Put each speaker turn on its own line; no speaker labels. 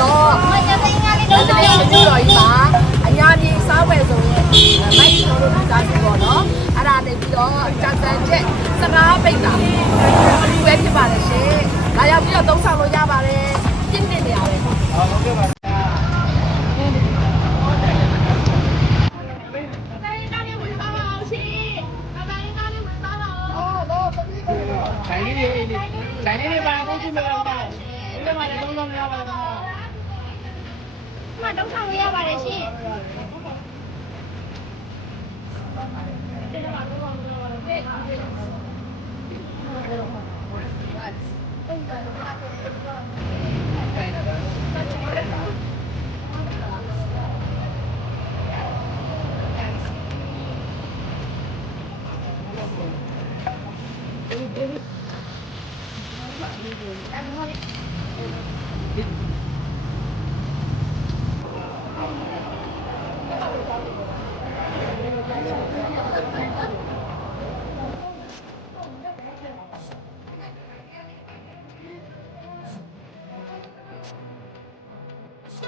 တော့မန္တလေးမြို့တော်ကြီးမှာအညာပြည်စားဝယ်ဆုံးရဲ့မိုက်ဆုံးလို့ကြားပြီးတော့နော်အဲ့ဒါနေပြီးတော့ကြာစံချက်စကားပိတ်တာဒီပဲဖြစ်ပါတယ်ရှင်။လာရောက်ပြီးတော့သုံးဆောင်လို့ရပါတယ်။ပြင်းနေနေရတယ်။
ဟုတ်ကဲ့ပါဆိုင်လေးတွေဆိုင်လေးတွေပါအခုကြည့်မလားပါဒီမှာလည်းသုံးလုံးရပါလား
မတော့ဆောင်ရပါတယ်ရှင်
ဒ